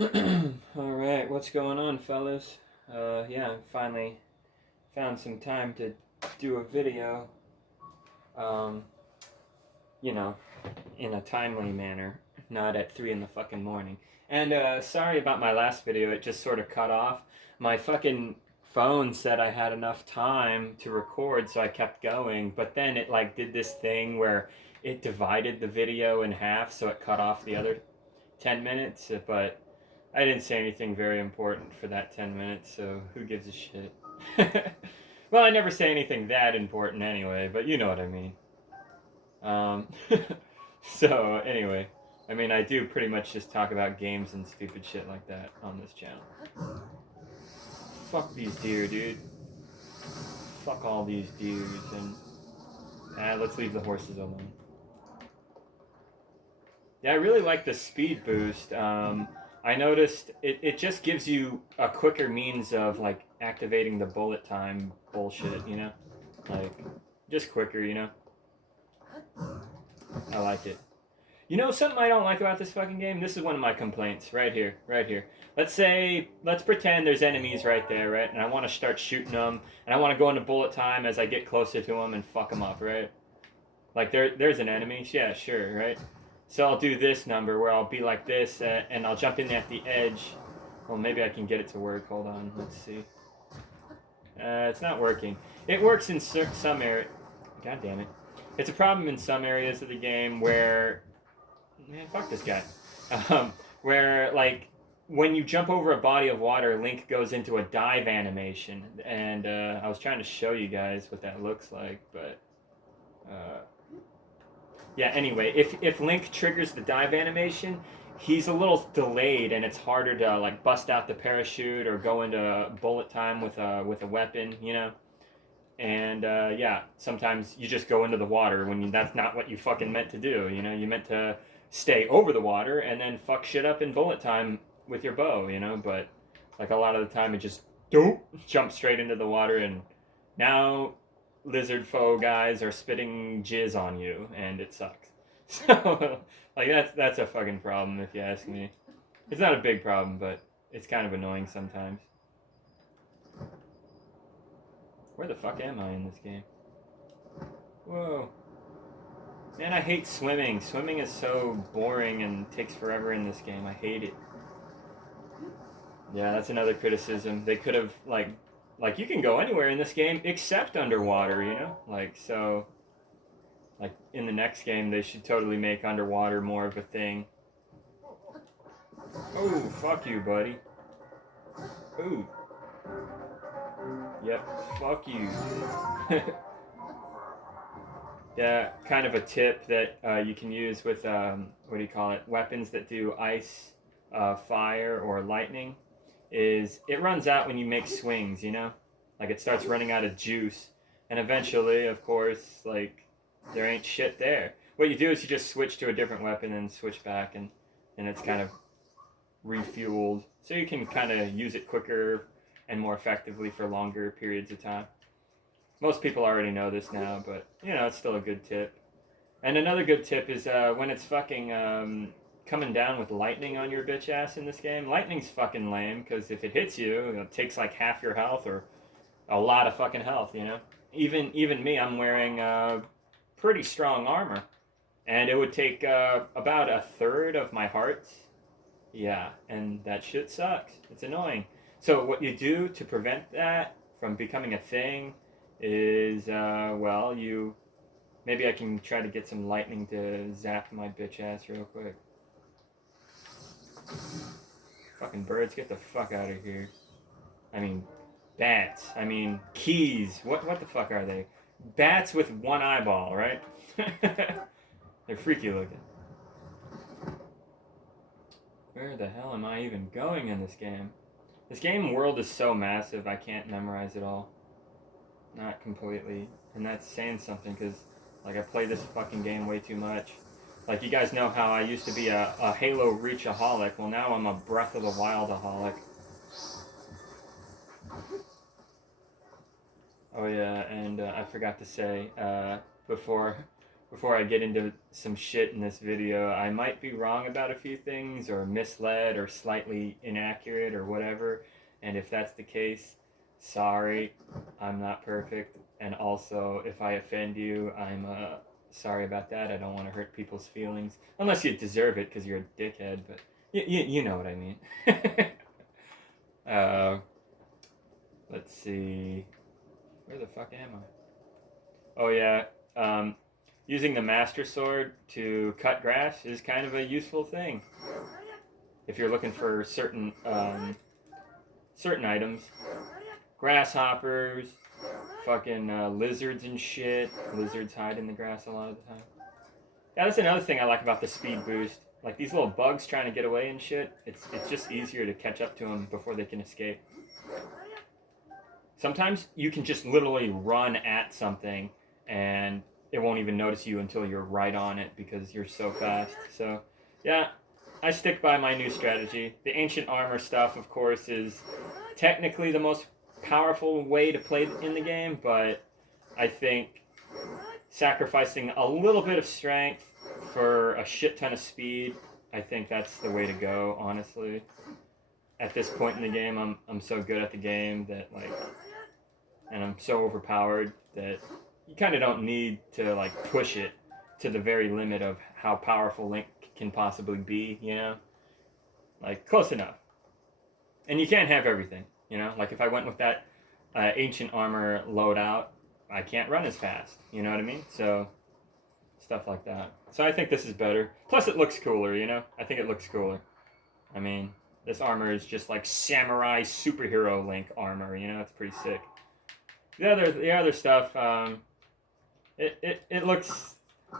Alright, what's going on, fellas? Yeah, I finally found some time to do a video, um, you know, in a timely manner, not at 3 in the fucking morning. And, sorry about my last video, it just sort of cut off. My fucking phone said I had enough time to record, so I kept going, but then it, like, did this thing where it divided the video in half, so it cut off the other 10 minutes, but I didn't say anything very important for that 10 minutes, so who gives a shit? Well, I never say anything that important anyway, but you know what I mean. Um, so, anyway, I mean, I do pretty much just talk about games and stupid shit like that on this channel. Fuck these deer, dude. Fuck all these deers, and let's leave the horses alone. Yeah, I really like the speed boost. I noticed it just gives you a quicker means of like activating the bullet time bullshit, you know? Like, just quicker, you know? I like it. You know something I don't like about this fucking game? This is one of my complaints. Right here, right here. Let's pretend there's enemies right there, right? And I want to start shooting them, and I want to go into bullet time as I get closer to them and fuck them up, right? Like, there's an enemy? Yeah, sure, right? So I'll do this number where I'll be like this, and I'll jump in at the edge. Well, maybe I can get it to work. Hold on, let's see. It's not working. It works in some area. God damn it. It's a problem in some areas of the game where... Man, fuck this guy. Where, like, when you jump over a body of water, Link goes into a dive animation. And I was trying to show you guys what that looks like, but... Yeah, anyway, if Link triggers the dive animation, he's a little delayed, and it's harder to like bust out the parachute or go into bullet time with a weapon, you know. And yeah, sometimes you just go into the water when that's not what you fucking meant to do. You know, you meant to stay over the water and then fuck shit up in bullet time with your bow, you know. But like a lot of the time, it just don't jump straight into the water, and now lizard foe guys are spitting jizz on you, and it sucks. So, like, that's a fucking problem, if you ask me. It's not a big problem, but it's kind of annoying sometimes. Where the fuck am I in this game? Whoa. Man, I hate swimming. Swimming is so boring and takes forever in this game. I hate it. Yeah, that's another criticism. They could have, like you can go anywhere in this game except underwater, you know? Like, so, like, in the next game, they should totally make underwater more of a thing. Oh, fuck you, buddy. Ooh. Yep, fuck you. Yeah, kind of a tip that you can use with, what do you call it, weapons that do ice, fire, or lightning, is it runs out when you make swings, you know? Like, it starts running out of juice. And eventually, of course, like, there ain't shit there. What you do is you just switch to a different weapon and switch back, and it's kind of refueled. So you can kind of use it quicker and more effectively for longer periods of time. Most people already know this now, but, you know, it's still a good tip. And another good tip is when it's fucking coming down with lightning on your bitch ass in this game. Lightning's fucking lame, because if it hits you, it takes like half your health, or a lot of fucking health, you know? Even me, I'm wearing pretty strong armor. And it would take about a third of my hearts. Yeah, and that shit sucks. It's annoying. So what you do to prevent that from becoming a thing is, well, you... Maybe I can try to get some lightning to zap my bitch ass real quick. Fucking birds, get the fuck out of here. I mean, bats. I mean, keys. What the fuck are they? Bats with one eyeball, right? They're freaky looking. Where the hell am I even going in this game? This game world is so massive, I can't memorize it all. Not completely. And that's saying something, because, like, I play this fucking game way too much. Like, you guys know how I used to be a Halo Reach-aholic. Well, now I'm a Breath of the Wild-aholic. Oh, yeah, and I forgot to say, before before I get into some shit in this video, I might be wrong about a few things or misled or slightly inaccurate or whatever. And if that's the case, sorry, I'm not perfect. And also, if I offend you, I'm sorry about that. I don't want to hurt people's feelings. Unless you deserve it because you're a dickhead, but you know what I mean. Let's see. Where the fuck am I? Oh, yeah. Using the Master Sword to cut grass is kind of a useful thing. If you're looking for certain items. Grasshoppers, fucking lizards and shit. Lizards hide in the grass a lot of the time. Yeah, that's another thing I like about the speed boost. Like these little bugs trying to get away and shit, it's just easier to catch up to them before they can escape. Sometimes you can just literally run at something and it won't even notice you until you're right on it because you're so fast. So, yeah, I stick by my new strategy. The ancient armor stuff, of course, is technically the most powerful way to play in the game, but I think sacrificing a little bit of strength for a shit ton of speed, I think that's the way to go, honestly. At this point in the game, I'm so good at the game that, like, and I'm so overpowered that you kind of don't need to, like, push it to the very limit of how powerful Link can possibly be, you know? Like, close enough. And you can't have everything, you know? Like, if I went with that ancient armor loadout, I can't run as fast, you know what I mean? So, stuff like that. So I think this is better. Plus, it looks cooler, you know? I think it looks cooler. I mean, this armor is just like samurai superhero Link armor, you know? It's pretty sick. The other stuff, it looks,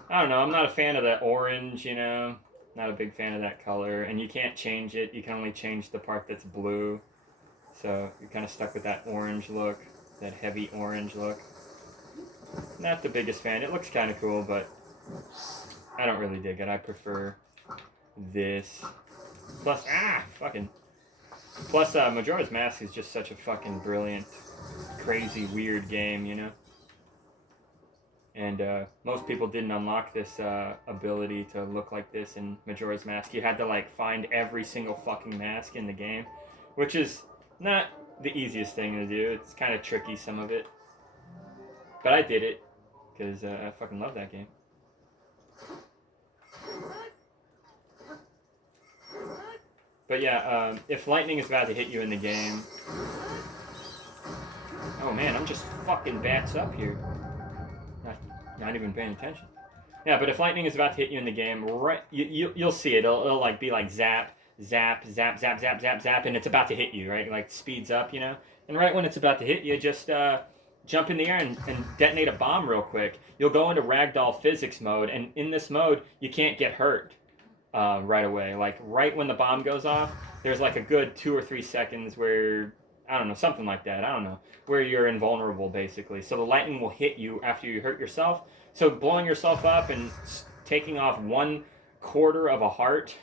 I don't know, I'm not a fan of that orange, you know? Not a big fan of that color. And you can't change it. You can only change the part that's blue. So you're kind of stuck with that orange look, that heavy orange look. Not the biggest fan. It looks kind of cool, but I don't really dig it. I prefer this. Plus, Plus, Majora's Mask is just such a fucking brilliant, crazy, weird game, you know? And most people didn't unlock this ability to look like this in Majora's Mask. You had to, like, find every single fucking mask in the game, which is not the easiest thing to do. It's kind of tricky, some of it. But I did it, because I fucking love that game. But yeah, if lightning is about to hit you in the game... Oh man, I'm just fucking bats up here. Not even paying attention. Yeah, but if lightning is about to hit you in the game, right, you'll see it. It'll like be like zap, zap, zap, zap, zap, zap, zap, and it's about to hit you, right? Like speeds up, you know? And right when it's about to hit you, just jump in the air and detonate a bomb real quick. You'll go into ragdoll physics mode, and in this mode, you can't get hurt right away. Like right when the bomb goes off, there's like a good 2 or 3 seconds where, I don't know, something like that, I don't know, where you're invulnerable basically. So the lightning will hit you after you hurt yourself. So blowing yourself up and taking off 1/4 of a heart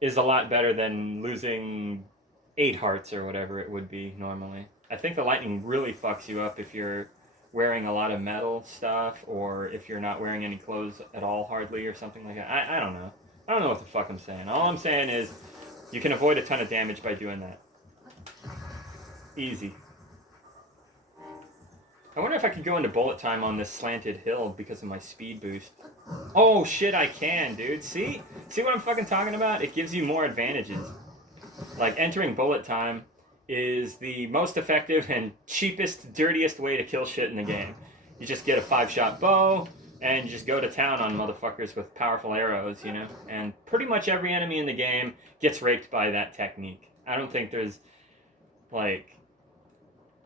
is a lot better than losing 8 hearts or whatever it would be normally. I think the lightning really fucks you up if you're wearing a lot of metal stuff or if you're not wearing any clothes at all hardly or something like that. I don't know. I don't know what the fuck I'm saying. All I'm saying is you can avoid a ton of damage by doing that. Easy. I wonder if I could go into bullet time on this slanted hill because of my speed boost. Oh shit, I can, dude. See what I'm fucking talking about? It gives you more advantages. Like entering bullet time is the most effective and cheapest, dirtiest way to kill shit in the game. You just get a 5-shot bow and you just go to town on motherfuckers with powerful arrows, you know? And pretty much every enemy in the game gets raped by that technique. I don't think there's like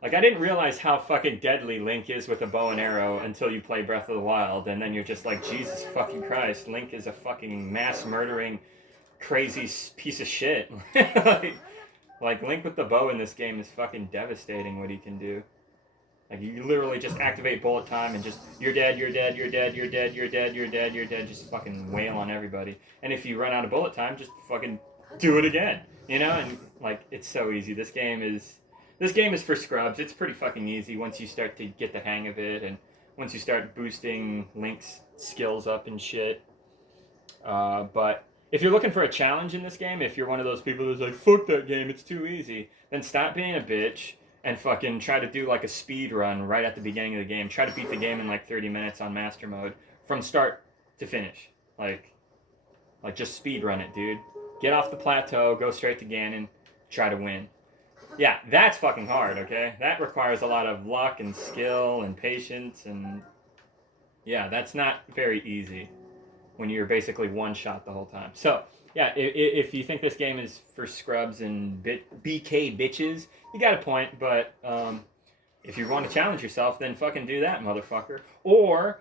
I didn't realize how fucking deadly Link is with a bow and arrow until you play Breath of the Wild, and then you're just like, Jesus fucking Christ, Link is a fucking mass-murdering, crazy piece of shit. like, Link with the bow in this game is fucking devastating what he can do. Like, you literally just activate bullet time and just, you're dead, you're dead, you're dead, you're dead, you're dead, you're dead, you're dead, just fucking wail on everybody. And if you run out of bullet time, just fucking do it again, you know? And, like, it's so easy. This game is for scrubs. It's pretty fucking easy once you start to get the hang of it. And once you start boosting Link's skills up and shit. But if you're looking for a challenge in this game, if you're one of those people who's like, fuck that game, it's too easy, then stop being a bitch and fucking try to do like a speed run right at the beginning of the game. Try to beat the game in like 30 minutes on master mode from start to finish. Like just speed run it, dude. Get off the plateau, go straight to Ganon, try to win. Yeah, that's fucking hard, okay? That requires a lot of luck and skill and patience, and yeah, that's not very easy when you're basically one shot the whole time. So, yeah, if you think this game is for scrubs and BK bitches, you got a point, but if you want to challenge yourself, then fucking do that, motherfucker. Or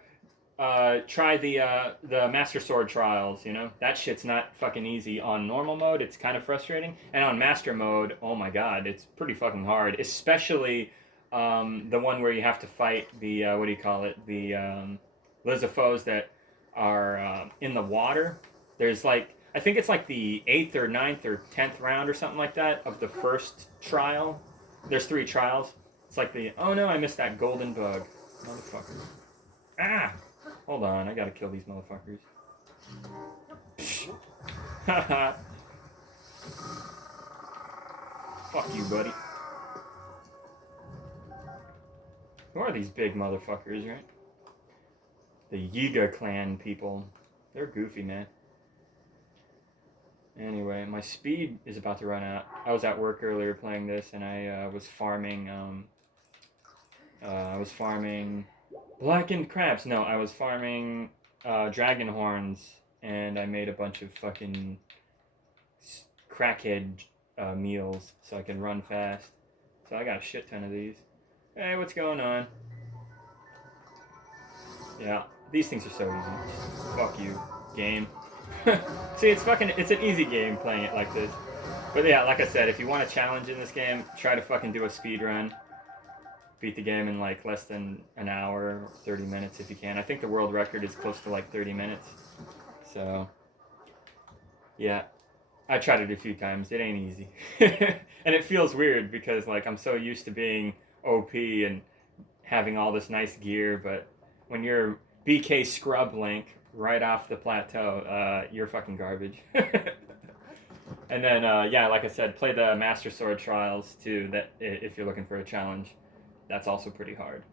try the Master Sword trials, you know? That shit's not fucking easy. On normal mode, it's kind of frustrating. And on Master mode, oh my god, it's pretty fucking hard. Especially the one where you have to fight the, what do you call it? The Lizafos that are in the water. There's like, I think it's like the 8th or 9th or 10th round or something like that of the first trial. There's 3 trials. It's like the, oh no, I missed that golden bug. Motherfucker. Ah! Hold on, I gotta kill these motherfuckers. Haha. Fuck you, buddy. Who are these big motherfuckers, right? The Yiga clan people. They're goofy, man. Anyway, my speed is about to run out. I was at work earlier playing this, and I was farming, blackened crabs. No, I was farming dragon horns, and I made a bunch of fucking crackhead meals so I can run fast. So I got a shit ton of these. Hey, what's going on? Yeah, these things are so easy. Just fuck you, game. See, it's an easy game playing it like this. But yeah, like I said, if you want a challenge in this game, try to fucking do a speed run. Beat the game in like less than an hour, 30 minutes if you can. I think the world record is close to like 30 minutes. So, yeah. I tried it a few times. It ain't easy. And it feels weird because like I'm so used to being OP and having all this nice gear, but when you're BK Scrub Link right off the plateau, you're fucking garbage. And then, yeah, like I said, play the Master Sword trials too, that if you're looking for a challenge. That's also pretty hard.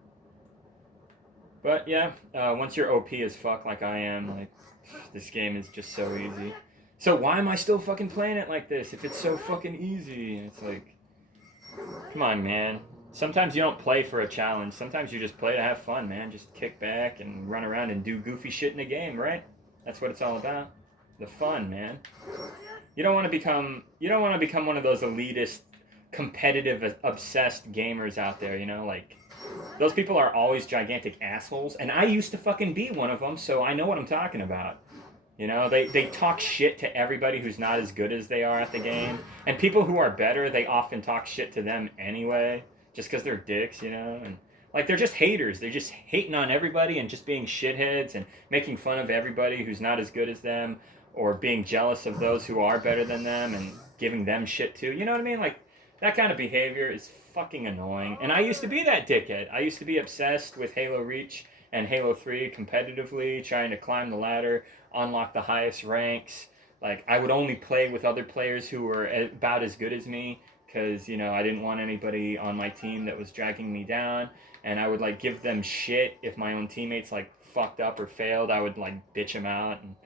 But yeah, once you're OP as fuck like I am, like, this game is just so easy. So why am I still fucking playing it like this if it's so fucking easy? It's like, come on, man. Sometimes you don't play for a challenge. Sometimes you just play to have fun, man. Just kick back and run around and do goofy shit in a game, right? That's what it's all about. The fun, man. You don't want to become one of those elitist, competitive, obsessed gamers out there, you know? Like, those people are always gigantic assholes, and I used to fucking be one of them, so I know what I'm talking about. You know, they talk shit to everybody who's not as good as they are at the game. And people who are better, they often talk shit to them anyway, just because they're dicks, you know? And like, they're just haters. They're just hating on everybody and just being shitheads and making fun of everybody who's not as good as them, or being jealous of those who are better than them and giving them shit too. You know what I mean? Like, that kind of behavior is fucking annoying. And I used to be that dickhead. I used to be obsessed with Halo Reach and Halo 3 competitively, trying to climb the ladder, unlock the highest ranks. Like, I would only play with other players who were about as good as me, because, you know, I didn't want anybody on my team that was dragging me down. And I would, like, give them shit if my own teammates, like, fucked up or failed. I would, like, bitch them out. And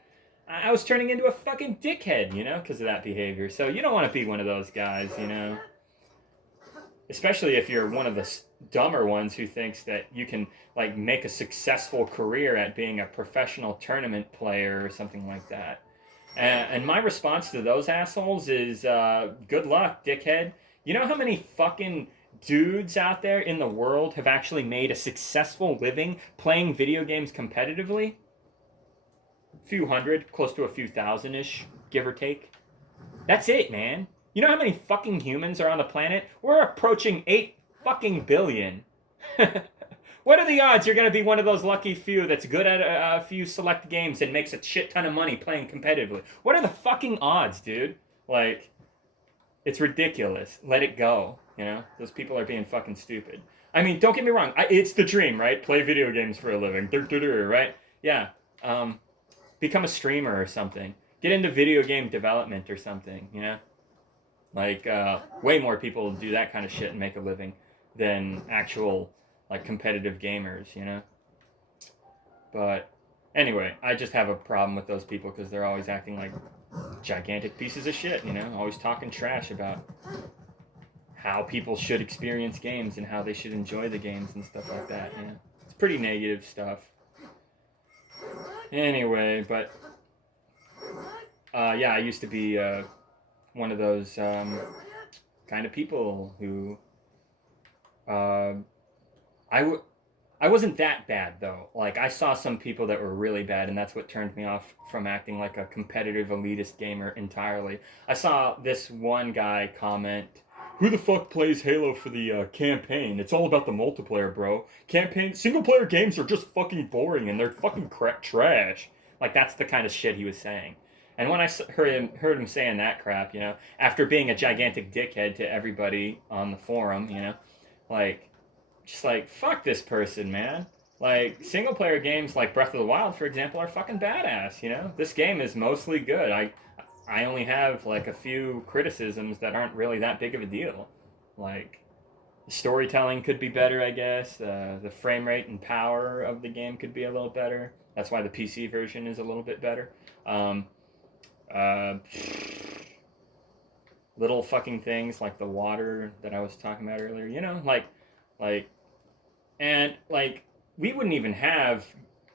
I was turning into a fucking dickhead, you know, because of that behavior. So you don't want to be one of those guys, you know. Especially if you're one of the dumber ones who thinks that you can, like, make a successful career at being a professional tournament player or something like that. And my response to those assholes is, good luck, dickhead. You know how many fucking dudes out there in the world have actually made a successful living playing video games competitively? A few hundred, close to a few thousand-ish, give or take. That's it, man. You know how many fucking humans are on the planet? We're approaching 8 fucking billion. What are the odds you're going to be one of those lucky few that's good at a few select games and makes a shit ton of money playing competitively? What are the fucking odds, dude? Like, it's ridiculous. Let it go, you know? Those people are being fucking stupid. I mean, don't get me wrong. It's the dream, right? Play video games for a living, right? Yeah. Um, Become a streamer or something. Get into video game development or something. You know, like way more people do that kind of shit and make a living than actual like competitive gamers. You know. But anyway, I just have a problem with those people because they're always acting like gigantic pieces of shit. You know, always talking trash about how people should experience games and how they should enjoy the games and stuff like that. Yeah, it's pretty negative stuff. Anyway, but yeah, I used to be one of those kind of people who uh, I w- I wasn't that bad though. Like I saw some people that were really bad, and that's what turned me off from acting like a competitive elitist gamer entirely. I saw this one guy comment, "Who the fuck plays Halo for the campaign? It's all about the multiplayer, bro. Campaign single player games are just fucking boring and they're fucking trash." Like that's the kind of shit he was saying. And when I heard him saying that crap, you know, after being a gigantic dickhead to everybody on the forum, you know, like just like fuck this person, man. Like single player games like Breath of the Wild, for example, are fucking badass. You know, this game is mostly good. I only have like a few criticisms that aren't really that big of a deal. Like storytelling could be better, I guess. The frame rate and power of the game could be a little better. That's why the PC version is a little bit better. Um, uh, Little fucking things like the water that I was talking about earlier. You know, like and like we wouldn't even have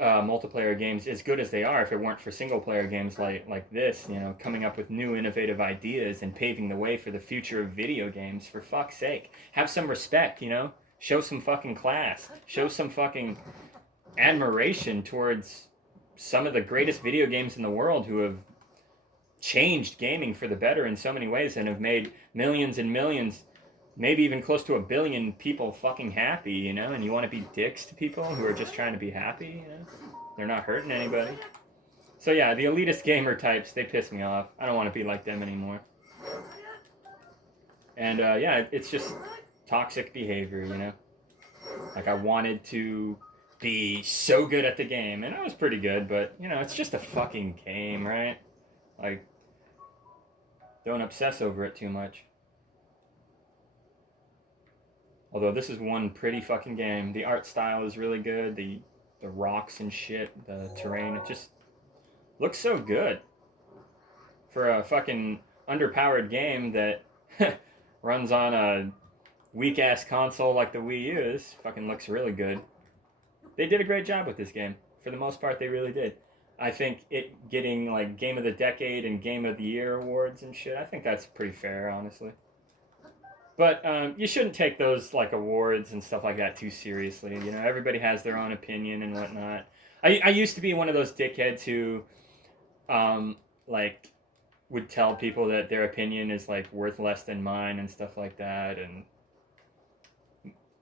multiplayer games as good as they are if it weren't for single player games like this. You know, coming up with new innovative ideas and paving the way for the future of video games. For fuck's sake, have some respect. You know, show some fucking class. Show some fucking admiration towards some of the greatest video games in the world who have changed gaming for the better in so many ways and have made millions and millions, maybe even close to a billion people fucking happy, you know? And you want to be dicks to people who are just trying to be happy, you know? They're not hurting anybody. So yeah, the elitist gamer types, they piss me off. I don't want to be like them anymore. And yeah, it's just toxic behavior, you know? Like I wanted to be so good at the game, and I was pretty good, but you know, it's just a fucking game, right? Like, don't obsess over it too much. Although this is one pretty fucking game. The art style is really good. The rocks and shit, the terrain, it just looks so good for a fucking underpowered game that runs on a weak ass console like the Wii U is. Fucking looks really good. They did a great job with this game. For the most part, they really did. I think it getting like Game of the Decade and Game of the Year awards and shit. I think that's pretty fair, honestly. But you shouldn't take those like awards and stuff like that too seriously. You know, everybody has their own opinion and whatnot. I used to be one of those dickheads who, um, like, would tell people that their opinion is like worth less than mine and stuff like that, and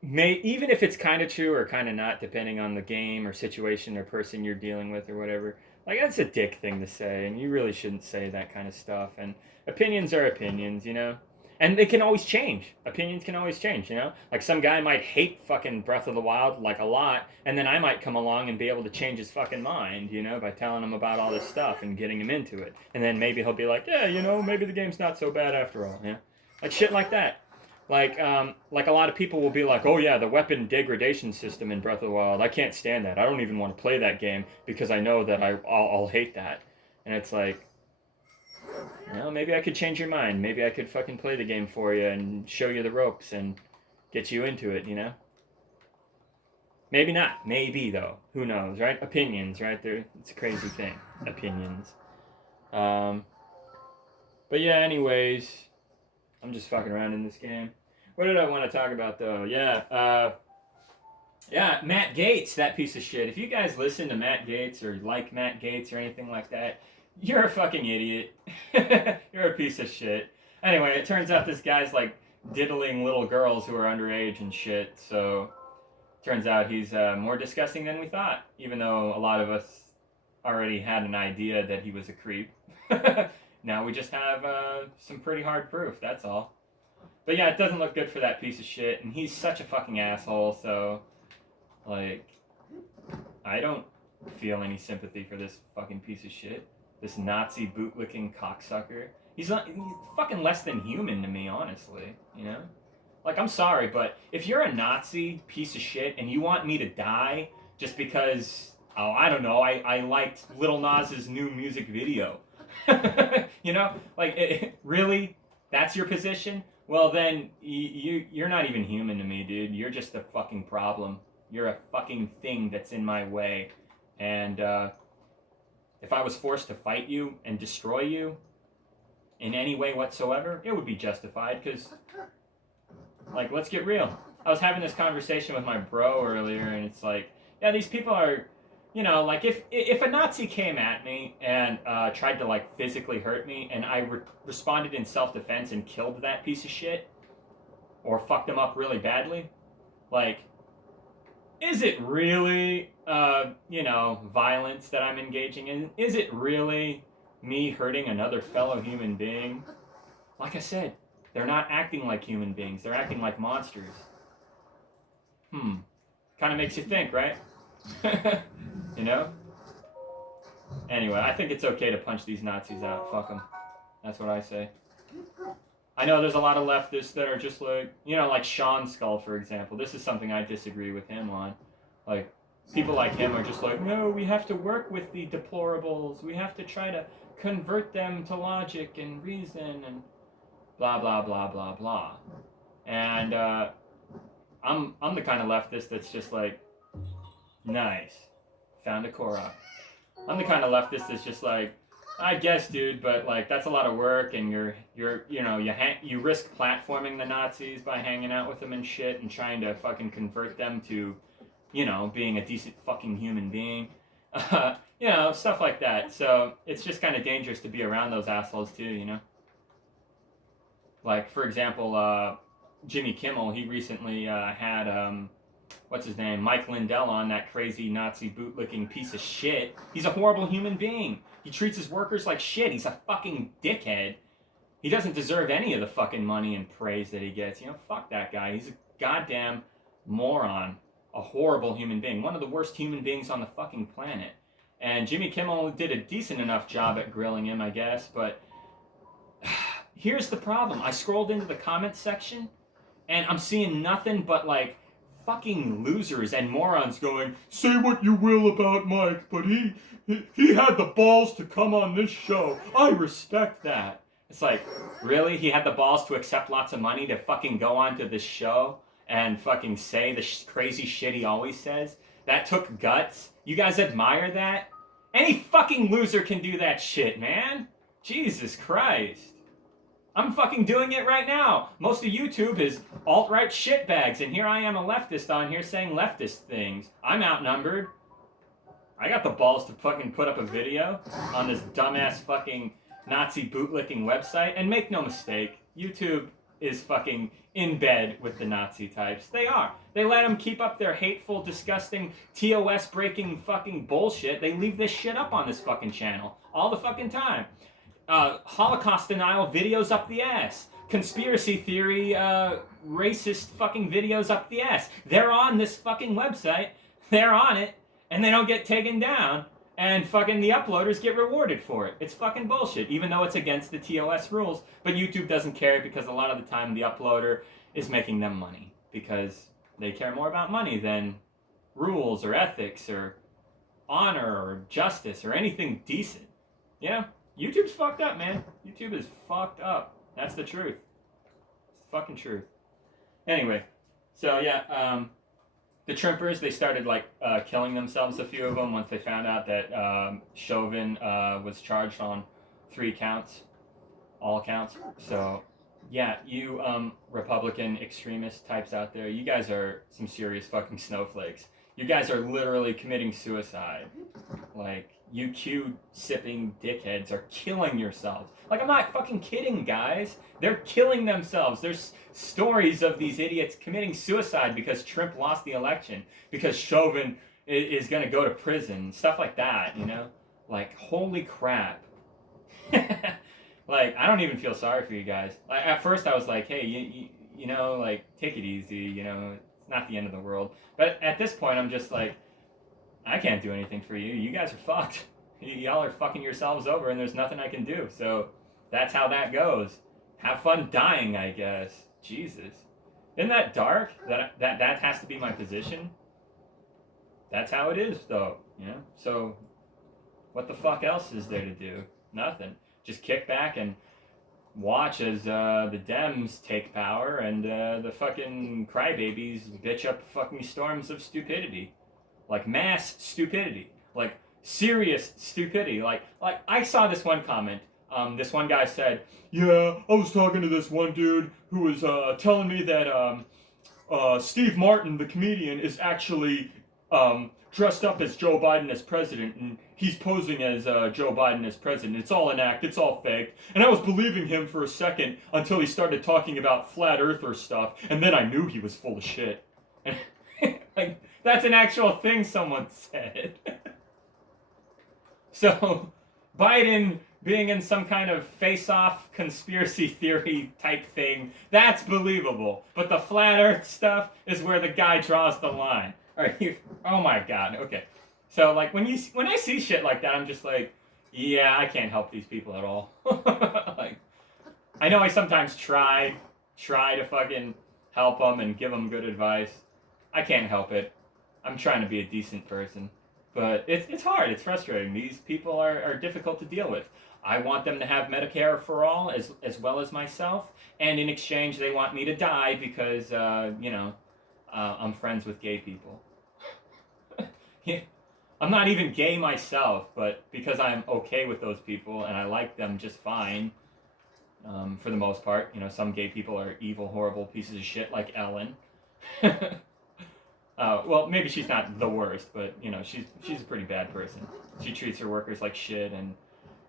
even if it's kind of true or kind of not, depending on the game or situation or person you're dealing with or whatever. Like that's a dick thing to say, and you really shouldn't say that kind of stuff. And opinions are opinions, you know. And they can always change. Opinions can always change, you know. Like some guy might hate fucking Breath of the Wild like a lot, and then I might come along and be able to change his fucking mind, you know, by telling him about all this stuff and getting him into it. And then maybe he'll be like, yeah, you know, maybe the game's not so bad after all, yeah, like shit like that. Like a lot of people will be like, oh yeah, the weapon degradation system in Breath of the Wild, I can't stand that. I don't even want to play that game because I know that I'll hate that. And it's like, you know, maybe I could change your mind. Maybe I could fucking play the game for you and show you the ropes and get you into it, you know? Maybe not. Maybe though. Who knows, right? Opinions, right? There, it's a crazy thing. Opinions. Um, but yeah, anyways, I'm just fucking around in this game. What did I want to talk about though? Yeah, Matt Gaetz, that piece of shit. If you guys listen to Matt Gaetz or like Matt Gaetz or anything like that, you're a fucking idiot. You're a piece of shit. Anyway, it turns out this guy's like diddling little girls who are underage and shit. So turns out he's more disgusting than we thought, even though a lot of us already had an idea that he was a creep. Now we just have some pretty hard proof. That's all. But yeah, it doesn't look good for that piece of shit, and he's such a fucking asshole, so, like, I don't feel any sympathy for this fucking piece of shit. This Nazi bootlicking cocksucker. He's fucking less than human to me, honestly, you know? Like, I'm sorry, but if you're a Nazi piece of shit and you want me to die just because, oh, I don't know, I liked Lil Nas's new music video, you know? Like, really? That's your position? Well, then, you're not even human to me, dude. You're just a fucking problem. You're a fucking thing that's in my way. And if I was forced to fight you and destroy you in any way whatsoever, it would be justified, because, like, let's get real. I was having this conversation with my bro earlier, and it's like, yeah, these people are, you know, like, if a Nazi came at me and tried to, like, physically hurt me, and I responded in self-defense and killed that piece of shit, or fucked him up really badly, like, is it really, you know, violence that I'm engaging in? Is it really me hurting another fellow human being? Like I said, they're not acting like human beings. They're acting like monsters. Kind of makes you think, right? You know? Anyway, I think it's okay to punch these Nazis out. Fuck them. That's what I say. I know there's a lot of leftists that are just like, you know, like Sean Skull, for example. This is something I disagree with him on. Like, people like him are just like, no, we have to work with the deplorables. We have to try to convert them to logic and reason and blah, blah, blah, blah, blah. And I'm the kind of leftist that's just like, nice, found a Korok. I'm the kind of leftist that's just like, I guess, dude, but like that's a lot of work, and you risk platforming the Nazis by hanging out with them and shit, and trying to fucking convert them to, you know, being a decent fucking human being, you know, stuff like that. So it's just kind of dangerous to be around those assholes too, you know. Like, for example, Jimmy Kimmel, he recently had what's his name, Mike Lindell, on, that crazy Nazi bootlicking piece of shit. He's a horrible human being. He treats his workers like shit. He's a fucking dickhead. He doesn't deserve any of the fucking money and praise that he gets. You know, fuck that guy. He's a goddamn moron. A horrible human being. One of the worst human beings on the fucking planet. And Jimmy Kimmel did a decent enough job at grilling him, I guess, but here's the problem. I scrolled into the comments section, and I'm seeing nothing but, like, fucking losers and morons going, say what you will about Mike, but he had the balls to come on this show. I respect that. It's like, really? He had the balls to accept lots of money to fucking go onto this show and fucking say the crazy shit he always says? That took guts? You guys admire that? Any fucking loser can do that shit, man. Jesus Christ. I'm fucking doing it right now. Most of YouTube is alt-right shitbags, and here I am, a leftist, on here saying leftist things. I'm outnumbered. I got the balls to fucking put up a video on this dumbass fucking Nazi bootlicking website, and make no mistake, YouTube is fucking in bed with the Nazi types. They are. They let them keep up their hateful, disgusting, TOS-breaking fucking bullshit. They leave this shit up on this fucking channel all the fucking time. Holocaust denial videos up the ass. Conspiracy theory, racist fucking videos up the ass. They're on this fucking website. They're on it, and they don't get taken down, and fucking the uploaders get rewarded for it. It's fucking bullshit, even though it's against the TOS rules. But YouTube doesn't care, because a lot of the time the uploader is making them money, because they care more about money than rules or ethics or honor or justice or anything decent. Yeah? YouTube's fucked up, man. YouTube is fucked up. That's the truth. It's the fucking truth. Anyway, so yeah, the Trimpers, they started like killing themselves, a few of them, once they found out that Chauvin was charged on 3 counts, all counts. So yeah, you Republican extremist types out there, you guys are some serious fucking snowflakes. You guys are literally committing suicide. Like, you Q-sipping dickheads are killing yourselves. Like, I'm not fucking kidding, guys. They're killing themselves. There's stories of these idiots committing suicide because Trump lost the election, because Chauvin is going to go to prison, stuff like that, you know? Like, holy crap. Like, I don't even feel sorry for you guys. Like, at first I was like, hey, you know, like, take it easy, you know, it's not the end of the world. But at this point, I'm just like, I can't do anything for you. You guys are fucked. Y'all are fucking yourselves over, and there's nothing I can do. So that's how that goes. Have fun dying, I guess. Jesus. Isn't that dark? That has to be my position? That's how it is, though. You know? So what the fuck else is there to do? Nothing. Just kick back and watch as the Dems take power and the fucking crybabies bitch up fucking storms of stupidity. Like mass stupidity. Like serious stupidity. Like I saw this one comment. This one guy said, "Yeah, I was talking to this one dude who was telling me that Steve Martin, the comedian, is actually dressed up as Joe Biden as president, and he's posing as Joe Biden as president. It's all an act. It's all fake." And I was believing him for a second until he started talking about flat earther stuff, and then I knew he was full of shit. And like, that's an actual thing someone said. So, Biden being in some kind of face-off conspiracy theory type thing, that's believable. But the flat earth stuff is where the guy draws the line. Are you? Oh my god. Okay. So like when I see shit like that, I'm just like, yeah, I can't help these people at all. Like, I know I sometimes try to fucking help them and give them good advice. I can't help it. I'm trying to be a decent person, but it's hard. It's frustrating. These people are difficult to deal with. I want them to have Medicare for all as well as myself, and in exchange, they want me to die because I'm friends with gay people. Yeah. I'm not even gay myself, but because I'm okay with those people and I like them just fine, for the most part. You know, some gay people are evil, horrible pieces of shit, like Ellen. Well, maybe she's not the worst, but you know, she's a pretty bad person. She treats her workers like shit, and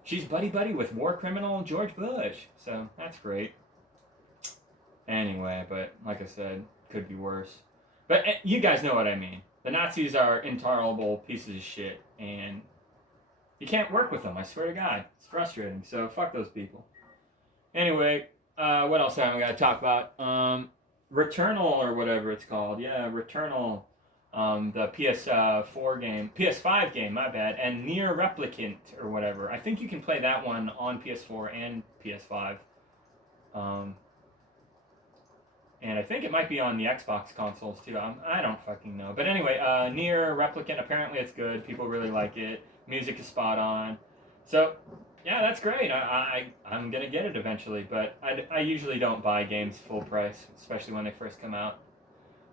she's buddy with war criminal George Bush. So that's great. Anyway, but like I said, could be worse. But you guys know what I mean. The Nazis are intolerable pieces of shit, and you can't work with them. I swear to God, it's frustrating. So fuck those people. Anyway, what else have I got to talk about? Returnal or whatever it's called. Yeah, Returnal. The PS4 game, PS5 game, my bad, and Near Replicant or whatever. I think you can play that one on PS4 and PS5. And I think it might be on the Xbox consoles too. I don't fucking know. But anyway, Near Replicant, apparently it's good. People really like it. Music is spot on. So, yeah, that's great. I'm going to get it eventually. But I usually don't buy games full price, especially when they first come out.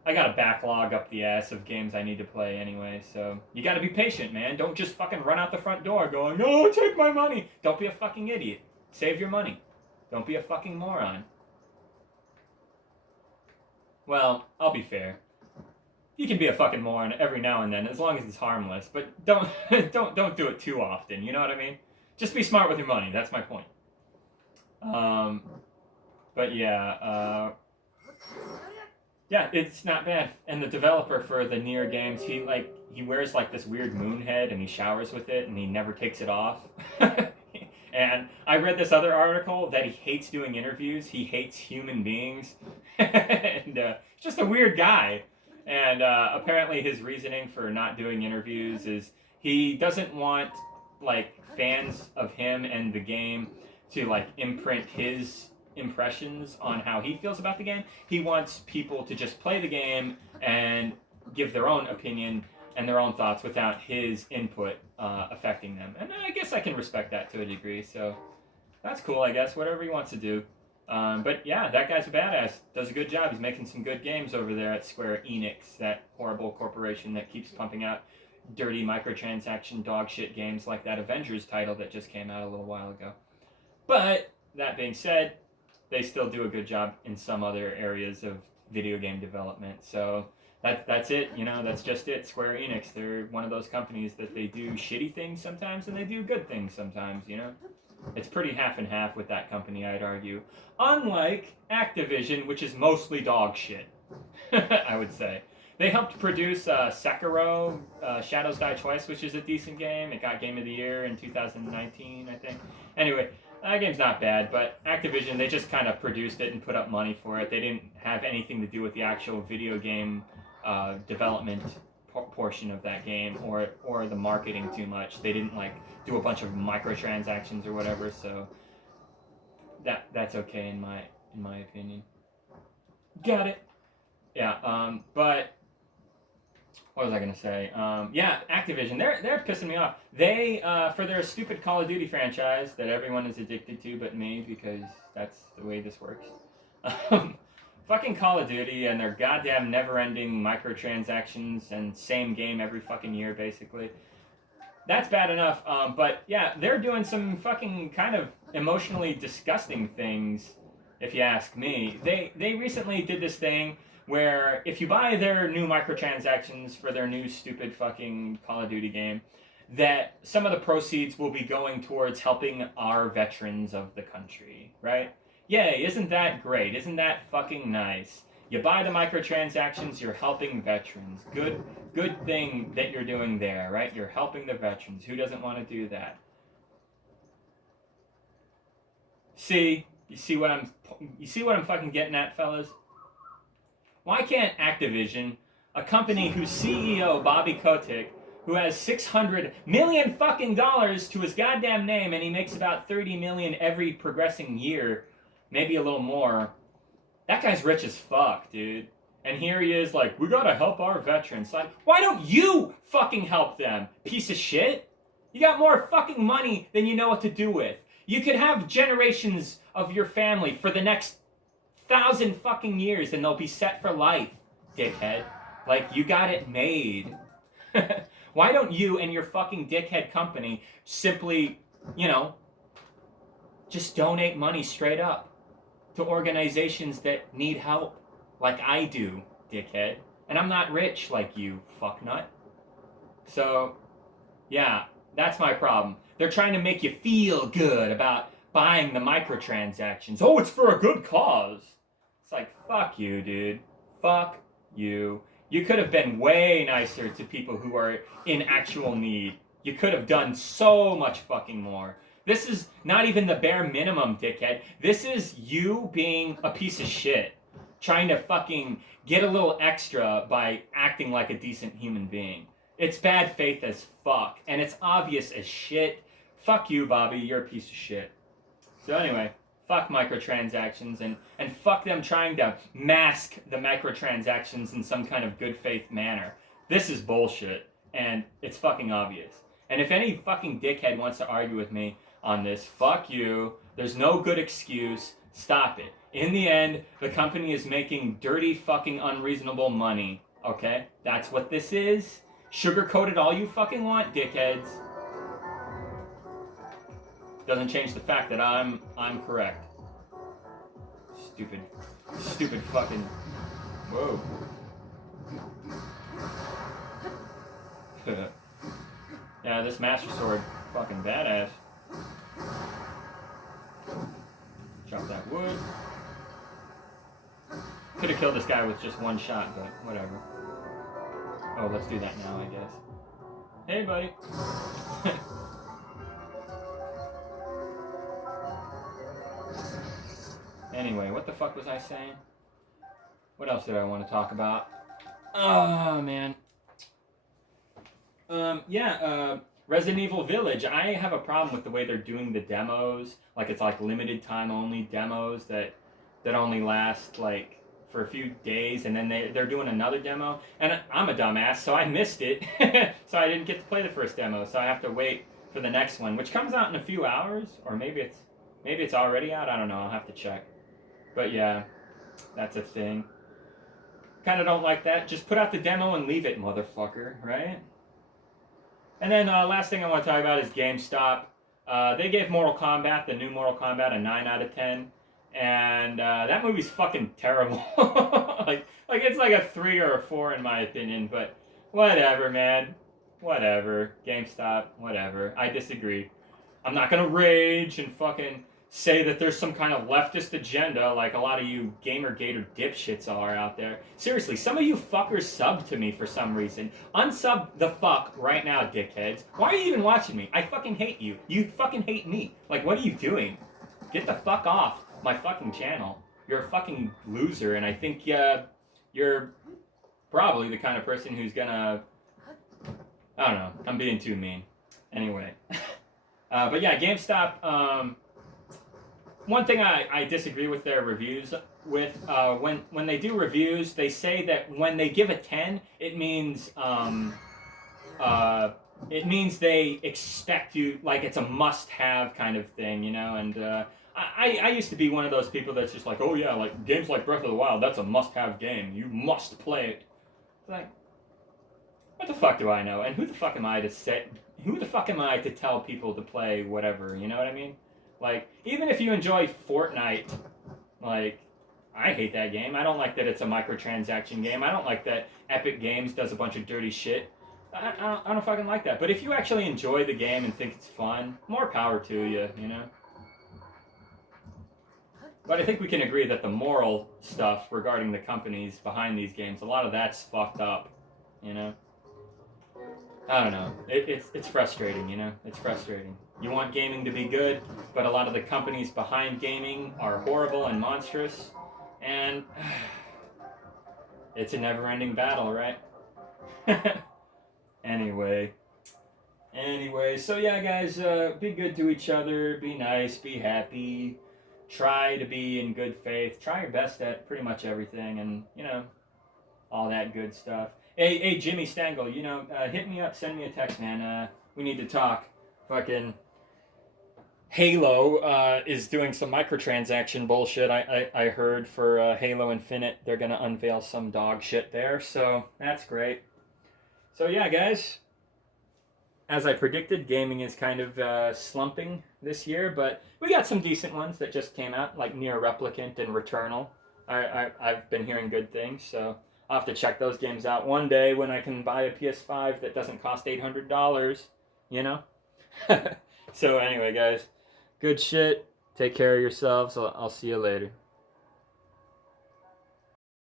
I got a backlog up the ass of games I need to play anyway. So, you got to be patient, man. Don't just fucking run out the front door going, "No, take my money." Don't be a fucking idiot. Save your money. Don't be a fucking moron. Well, I'll be fair. You can be a fucking moron every now and then, as long as it's harmless. But don't don't do it too often. You know what I mean? Just be smart with your money. That's my point. But yeah, yeah, it's not bad. And the developer for the Nier games, he wears like this weird moon head, and he showers with it, and he never takes it off. And I read this other article that he hates doing interviews. He hates human beings. And he's just a weird guy. And apparently his reasoning for not doing interviews is he doesn't want like fans of him and the game to like imprint his impressions on how he feels about the game. He wants people to just play the game and give their own opinion and their own thoughts without his input affecting them. And I guess I can respect that to a degree, so that's cool, I guess, whatever he wants to do. But yeah, that guy's a badass, does a good job. He's making some good games over there at Square Enix, that horrible corporation that keeps pumping out dirty microtransaction dog shit games like that Avengers title that just came out a little while ago. But that being said, they still do a good job in some other areas of video game development, so that's it, you know, that's just it. Square Enix, they're one of those companies that they do shitty things sometimes and they do good things sometimes, you know? It's pretty half and half with that company, I'd argue. Unlike Activision, which is mostly dog shit, I would say. They helped produce Sekiro, Shadows Die Twice, which is a decent game. It got Game of the Year in 2019, I think. Anyway, That game's not bad, but Activision, they just kind of produced it and put up money for it. They didn't have anything to do with the actual video game development portion of that game or the marketing too much. They didn't like do a bunch of microtransactions or whatever, so that's okay in my opinion. Got it. Yeah, but what was I gonna say? Yeah, Activision. They're pissing me off. They for their stupid Call of Duty franchise that everyone is addicted to, but me because that's the way this works. Fucking Call of Duty and their goddamn never-ending microtransactions and same game every fucking year, basically. That's bad enough. But yeah, they're doing some fucking kind of emotionally disgusting things, if you ask me. They recently did this thing where if you buy their new microtransactions for their new stupid fucking Call of Duty game, that some of the proceeds will be going towards helping our veterans of the country, right? Yay, isn't that great? Isn't that fucking nice? You buy the microtransactions, you're helping veterans. Good thing that you're doing there, right? You're helping the veterans. Who doesn't want to do that? You see what I'm fucking getting at, fellas? Why can't Activision, a company whose CEO, Bobby Kotick, who has $600 million fucking dollars to his goddamn name and he makes about $30 million every progressing year, maybe a little more, that guy's rich as fuck, dude. And here he is like, we gotta help our veterans. Like, why don't you fucking help them, piece of shit? You got more fucking money than you know what to do with. You could have generations of your family for the next 1,000 fucking years and they'll be set for life, dickhead. Like, you got it made. Why don't you and your fucking dickhead company simply, just donate money straight up to organizations that need help, like I do, dickhead. And I'm not rich like you, fucknut. So, yeah, that's my problem. They're trying to make you feel good about buying the microtransactions. Oh, it's for a good cause. It's like, fuck you, dude. Fuck you. You could have been way nicer to people who are in actual need. You could have done so much fucking more. This is not even the bare minimum, dickhead. This is you being a piece of shit. Trying to fucking get a little extra by acting like a decent human being. It's bad faith as fuck. And it's obvious as shit. Fuck you, Bobby. You're a piece of shit. So anyway, fuck microtransactions and fuck them trying to mask the microtransactions in some kind of good faith manner. This is bullshit. And it's fucking obvious. And if any fucking dickhead wants to argue with me on this, fuck you. There's no good excuse. Stop it. In the end, the company is making dirty fucking unreasonable money. Okay? That's what this is. Sugarcoat it all you fucking want, dickheads. Doesn't change the fact that I'm correct. Stupid fucking... Whoa. Yeah, this Master Sword, fucking badass. Drop that wood. Could have killed this guy with just one shot, but whatever. Oh, let's do that now, I guess. Hey, buddy. Anyway, what the fuck was I saying? What else did I want to talk about? Oh, man. Resident Evil Village. I have a problem with the way they're doing the demos. Like, it's like limited time only demos that only last like for a few days, and then they're doing another demo. And I'm a dumbass, so I missed it. So I didn't get to play the first demo, so I have to wait for the next one, which comes out in a few hours, or maybe it's already out. I don't know. I'll have to check. But yeah, that's a thing. Kind of don't like that. Just put out the demo and leave it, motherfucker, right? And then last thing I want to talk about is GameStop. They gave Mortal Kombat, the new Mortal Kombat, a 9 out of 10. And that movie's fucking terrible. like it's like a 3 or a 4 in my opinion, but whatever, man. Whatever. GameStop, whatever. I disagree. I'm not gonna rage and fucking say that there's some kind of leftist agenda like a lot of you Gamergator dipshits are out there. Seriously, some of you fuckers sub to me for some reason. Unsub the fuck right now, dickheads. Why are you even watching me? I fucking hate you. You fucking hate me. Like, what are you doing? get the fuck off my fucking channel. You're a fucking loser, and I think you're probably the kind of person who's gonna, I don't know, I'm being too mean. Anyway. But yeah, GameStop, one thing I disagree with their reviews with, when they do reviews, they say that when they give a 10, it means they expect you, like it's a must-have kind of thing, you know, and I used to be one of those people that's just like, oh yeah, like games like Breath of the Wild, that's a must-have game. You must play it. Like, what the fuck do I know? And who the fuck am I to tell people to play whatever, you know what I mean? Like, even if you enjoy Fortnite, like, I hate that game. I don't like that it's a microtransaction game. I don't like that Epic Games does a bunch of dirty shit. I don't fucking like that. But if you actually enjoy the game and think it's fun, more power to you, you know? But I think we can agree that the moral stuff regarding the companies behind these games, a lot of that's fucked up, you know? I don't know. It's frustrating, you know? It's frustrating. You want gaming to be good, but a lot of the companies behind gaming are horrible and monstrous, and it's a never-ending battle, right? Anyway, so yeah, guys, be good to each other, be nice, be happy, try to be in good faith, try your best at pretty much everything, and, you know, all that good stuff. Hey, Jimmy Stengel, you know, hit me up, send me a text, man. We need to talk. Fucking Halo is doing some microtransaction bullshit. I heard for Halo Infinite, they're gonna unveil some dog shit there, so that's great. So yeah, guys, as I predicted, gaming is kind of slumping this year, but we got some decent ones that just came out, like Nier Replicant and Returnal. I've been hearing good things, so I'll have to check those games out one day when I can buy a PS5 that doesn't cost $800, you know? So anyway, guys, good shit. Take care of yourselves. I'll see you later.